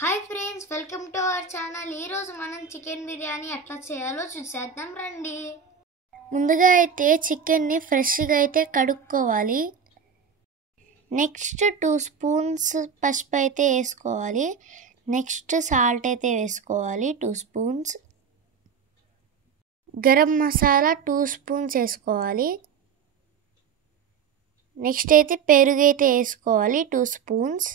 Hi friends, welcome to our channel. ఈరోజు మనం chicken biryani ఎట్లా చేయాలో చూసేద్దాం రండి. ముందుగా అయితే చికెన్ని ఫ్రెష్గా అయితే కడుక్కోవాలి. నెక్స్ట్ 2 స్పూన్స్ పసుపు అయితే వేసుకోవాలి. నెక్స్ట్ సాల్ట్ అయితే వేసుకోవాలి 2 స్పూన్స్. గరం మసాలా 2 స్పూన్స్ వేసుకోవాలి. నెక్స్ట్ అయితే పెరుగు అయితే వేసుకోవాలి 2 స్పూన్స్.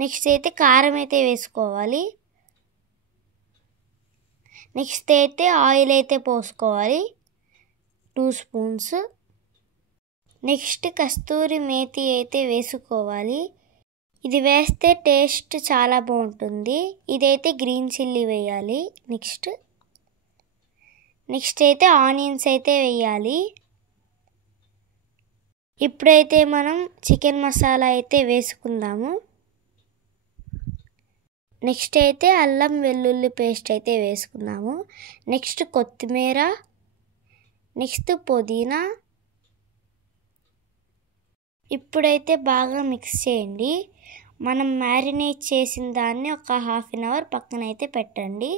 నెక్స్ట్ అయితే కారం అయితే వేసుకోవాలి. నెక్స్ట్ అయితే ఆయిల్ అయితే పోసుకోవాలి 2 స్పూన్స్. నెక్స్ట్ కస్తూరి మేతి అయితే వేసుకోవాలి. ఇది వేస్తే టేస్ట్ చాలా బాగుంటుంది. ఇదైతే గ్రీన్ చిల్లీ వేయాలి. నెక్స్ట్ అయితే ఆనియన్స్ అయితే వేయాలి. ఇప్పుడైతే మనం చికెన్ మసాలా అయితే వేసుకుందాము. నెక్స్ట్ అయితే అల్లం వెల్లుల్లి పేస్ట్ అయితే వేసుకుందాము. నెక్స్ట్ కొత్తిమీర, నెక్స్ట్ పుదీనా. ఇప్పుడైతే బాగా మిక్స్ చేయండి. మనం మ్యారినేట్ చేసిన దాన్ని ఒక హాఫ్ అన్ అవర్ పక్కన అయితే పెట్టండి.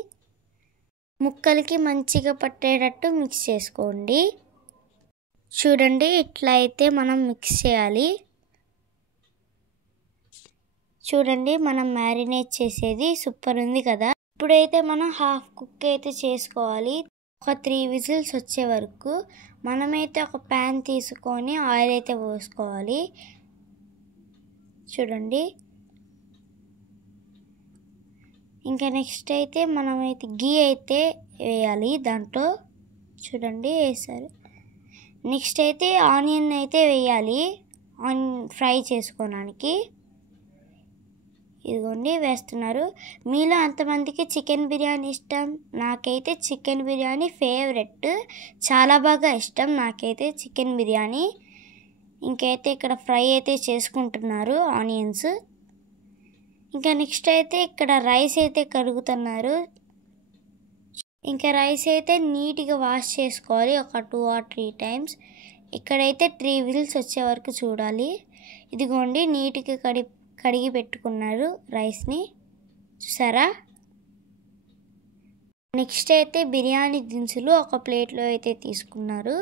ముక్కలకి మంచిగా పట్టేటట్టు మిక్స్ చేసుకోండి. చూడండి, ఇట్లా అయితే మనం మిక్స్ చేయాలి. చూడండి, మనం మ్యారినేట్ చేసేది సూపర్ ఉంది కదా. ఇప్పుడైతే మనం హాఫ్ కుక్ అయితే చేసుకోవాలి. ఒక 3 విజిల్స్ వచ్చే వరకు మనమైతే ఒక ప్యాన్ తీసుకొని ఆయిల్ అయితే పోసుకోవాలి. చూడండి, ఇంకా నెక్స్ట్ అయితే మనమైతే గీ అయితే వేయాలి దాంట్లో. చూడండి, వేసారు. నెక్స్ట్ అయితే ఆనియన్ అయితే వేయాలి, ఫ్రై చేసుకోవడానికి. ఇదిగోండి, వేస్తున్నారు. మీలో అంతమందికి చికెన్ బిర్యానీ ఇష్టం? నాకైతే చికెన్ బిర్యానీ ఫేవరెట్, చాలా బాగా ఇష్టం నాకైతే చికెన్ బిర్యానీ. ఇంకైతే ఇక్కడ ఫ్రై అయితే చేసుకుంటున్నారు ఆనియన్స్. ఇంకా నెక్స్ట్ అయితే ఇక్కడ రైస్ అయితే కడుగుతున్నారు. ఇంకా రైస్ అయితే నీట్గా వాష్ చేసుకోవాలి ఒక 2 or 3 టైమ్స్. ఇక్కడైతే 3 విజిల్స్ వచ్చే వరకు చూడాలి. ఇదిగోండి, నీట్గా కడిగి పెట్టుకున్నారు రైస్ని, చూసారా. నెక్స్ట్ అయితే బిర్యానీ దినుసులు ఒక ప్లేట్లో అయితే తీసుకున్నారు,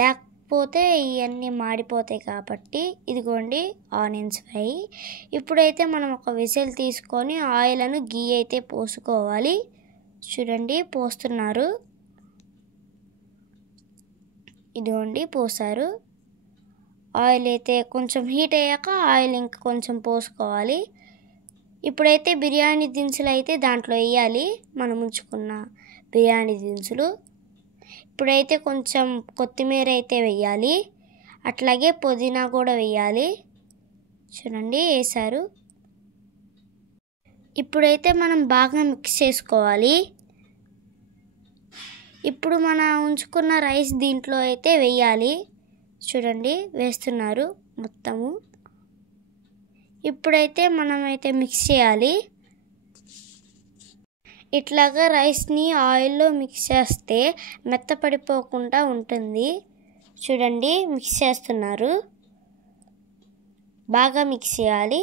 లేకపోతే ఇవన్నీ మాడిపోతాయి కాబట్టి. ఇదిగోండి, ఆనియన్స్ ఫ్రై. ఇప్పుడైతే మనం ఒక విజిల్ తీసుకొని ఆయిల్ను గీ అయితే పోసుకోవాలి. చూడండి, పోస్తున్నారు. ఇదిగోండి, పోసారు. ఆయిల్ అయితే కొంచెం హీట్ అయ్యాక ఆయిల్ ఇంకా కొంచెం పోసుకోవాలి. ఇప్పుడైతే బిర్యానీ దినుసులు అయితే దాంట్లో వేయాలి, మనం ఉంచుకున్న బిర్యానీ దినుసులు. ఇప్పుడైతే కొంచెం కొత్తిమీర అయితే వేయాలి, అట్లాగే పుదీనా కూడా వేయాలి. చూడండి, వేసారు. ఇప్పుడైతే మనం బాగా మిక్స్ చేసుకోవాలి. ఇప్పుడు మన ఉంచుకున్న రైస్ దీంట్లో అయితే వేయాలి. చూడండి, వేస్తున్నారు మొత్తము. ఇప్పుడైతే మనమైతే మిక్స్ చేయాలి. ఇట్లాగా రైస్ని ఆయిల్లో మిక్స్ చేస్తే మెత్తపడిపోకుండా ఉంటుంది. చూడండి, మిక్స్ చేస్తున్నారు. బాగా మిక్స్ చేయాలి.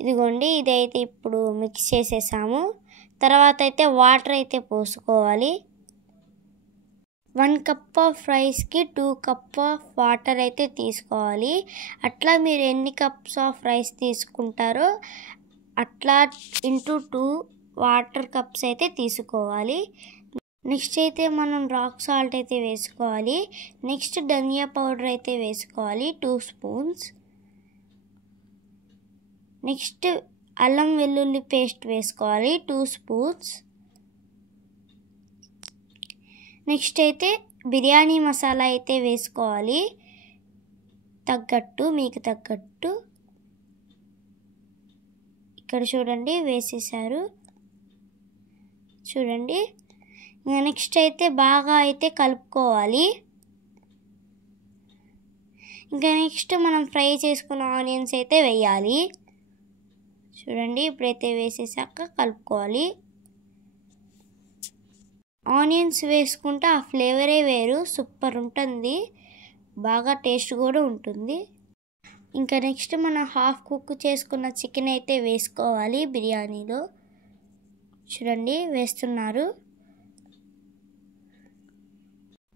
ఇదిగోండి, ఇదైతే ఇప్పుడు మిక్స్ చేసేసాము. తర్వాత అయితే వాటర్ అయితే పోసుకోవాలి. 1 కప్ ఆఫ్ రైస్కి 2 కప్ ఆఫ్ వాటర్ అయితే తీసుకోవాలి. అట్లా మీరు ఎన్ని కప్స్ ఆఫ్ రైస్ తీసుకుంటారో అట్లా ఇంటూ 2 వాటర్ కప్స్ అయితే తీసుకోవాలి. నెక్స్ట్ అయితే మనం రాక్ సాల్ట్ అయితే వేసుకోవాలి. నెక్స్ట్ ధనియా పౌడర్ అయితే వేసుకోవాలి 2 స్పూన్స్. నెక్స్ట్ అల్లం వెల్లుల్లి పేస్ట్ వేసుకోవాలి 2 స్పూన్స్. నెక్స్ట్ అయితే బిర్యానీ మసాలా అయితే వేసుకోవాలి, మీకు తగ్గట్టు. ఇక్కడ చూడండి, వేసేసారు. చూడండి, నెక్స్ట్ అయితే బాగా అయితే కలుపుకోవాలి. ఇంకా నెక్స్ట్ మనం ఫ్రై చేసుకున్న ఆనియన్స్ అయితే వేయాలి. చూడండి, ఇప్పుడైతే వేసేసాక కలుపుకోవాలి. ఆనియన్స్ వేసుకుంటే ఆ ఫ్లేవరే వేరు, సూపర్ ఉంటుంది, బాగా టేస్ట్ కూడా ఉంటుంది. ఇంకా నెక్స్ట్ మనం హాఫ్ కుక్ చేసుకున్న చికెన్ అయితే వేసుకోవాలి బిర్యానీలో. చూడండి వేస్తున్నారు.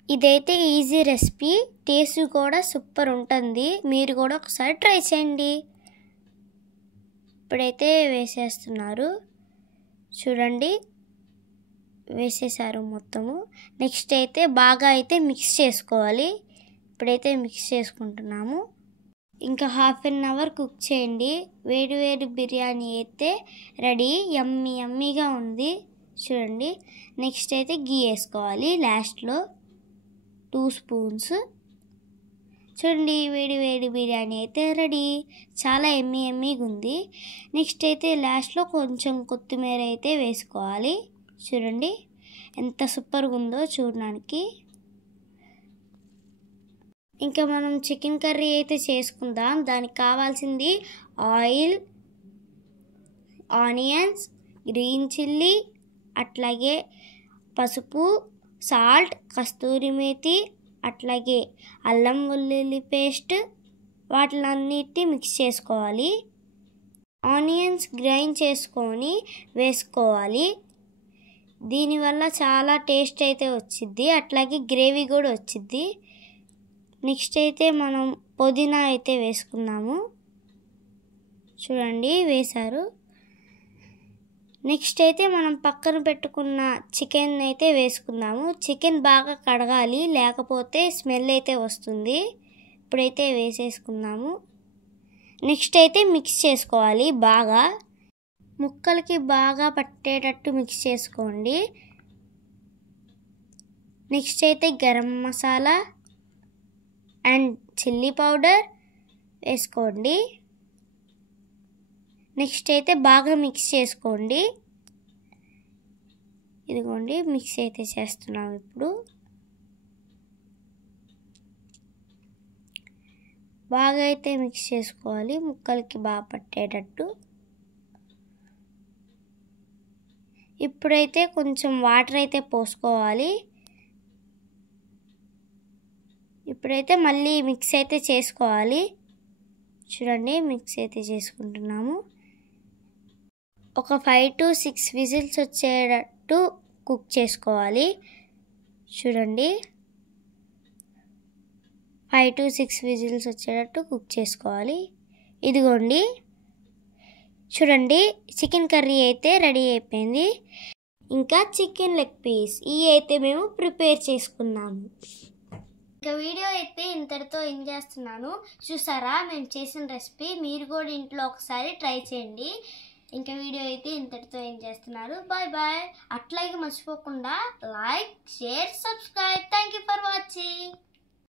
ఇదైతే ఈజీ రెసిపీ, టేస్ట్ కూడా సూపర్ ఉంటుంది. మీరు కూడా ఒకసారి ట్రై చేయండి. ఇప్పుడైతే వేసేస్తున్నారు. చూడండి వేసేసారు మొత్తము. నెక్స్ట్ అయితే బాగా అయితే మిక్స్ చేసుకోవాలి. ఇప్పుడైతే మిక్స్ చేసుకుంటున్నాము. ఇంకా హాఫ్ అన్ అవర్ కుక్ చేయండి. వేడి వేడి బిర్యానీ అయితే రెడీ. యమ్మీ యమ్మీగా ఉంది. చూడండి నెక్స్ట్ అయితే గీ వేసుకోవాలి లాస్ట్లో 2 స్పూన్స్. చూడండి వేడి వేడి బిర్యానీ అయితే రెడీ. చాలా యమ్మీ యమ్మీగా ఉంది. నెక్స్ట్ అయితే లాస్ట్లో కొంచెం కొత్తిమీర అయితే వేసుకోవాలి. చూడండి ఎంత సూపర్గా ఉందో చూడడానికి. ఇంకా మనం చికెన్ కర్రీ అయితే చేసుకుందాం. దానికి కావాల్సింది ఆయిల్, ఆనియన్స్, గ్రీన్ చిల్లీ, అట్లాగే పసుపు, సాల్ట్, కస్తూరి మేతి, అట్లాగే అల్లం వెల్లుల్లి పేస్ట్, వాటిలన్నిటిని మిక్స్ చేసుకోవాలి. ఆనియన్స్ గ్రైండ్ చేసుకొని వేసుకోవాలి. దీనివల్ల చాలా టేస్ట్ అయితే వచ్చింది, అట్లాగే గ్రేవీ కూడా వచ్చింది. నెక్స్ట్ అయితే మనం పుదీనా అయితే వేసుకున్నాము. చూడండి వేశారు. నెక్స్ట్ అయితే మనం పక్కన పెట్టుకున్న చికెన్ అయితే వేసుకుందాము. చికెన్ బాగా కడగాలి, లేకపోతే స్మెల్ అయితే వస్తుంది. ఇప్పుడైతే వేసేసుకుందాము. నెక్స్ట్ అయితే మిక్స్ చేసుకోవాలి బాగా. ముక్కలకి బాగా పట్టేటట్టు మిక్స్ చేసుకోండి. నెక్స్ట్ అయితే garam masala and chilli powder వేసుకోండి. నెక్స్ట్ అయితే బాగా మిక్స్ చేసుకోండి. ఇదిగోండి మిక్స్ అయితే చేస్తున్నాం. ఇప్పుడు బాగా అయితే మిక్స్ చేసుకోవాలి, ముక్కలకి బాగా పట్టేటట్టు. ఇప్పుడైతే కొంచెం వాటర్ అయితే పోసుకోవాలి. ఇప్పుడైతే మళ్ళీ మిక్స్ అయితే చేసుకోవాలి. చూడండి మిక్స్ అయితే చేసుకుంటున్నాము. ఒక 5 to 6 విజిల్స్ వచ్చేటట్టు కుక్ చేసుకోవాలి. చూడండి 5 to 6 విజిల్స్ వచ్చేటట్టు కుక్ చేసుకోవాలి. ఇదిగోండి చూడండి చికెన్ కర్రీ అయితే రెడీ అయిపోయింది. ఇంకా చికెన్ లెగ్ పీస్ ఇవి అయితే మేము ప్రిపేర్ చేసుకున్నాము. ఇంకా వీడియో అయితే ఇంతటితో ఎండ్ చేస్తున్నాను. చూసారా మేము చేసిన రెసిపీ, మీరు కూడా ఇంట్లో ఒకసారి ట్రై చేయండి. ఇంకా వీడియో అయితే ఇంతటితో ఎండ్ చేస్తున్నారు. Bye bye. అట్లాగే మర్చిపోకుండా like, share, subscribe. Thank you for watching.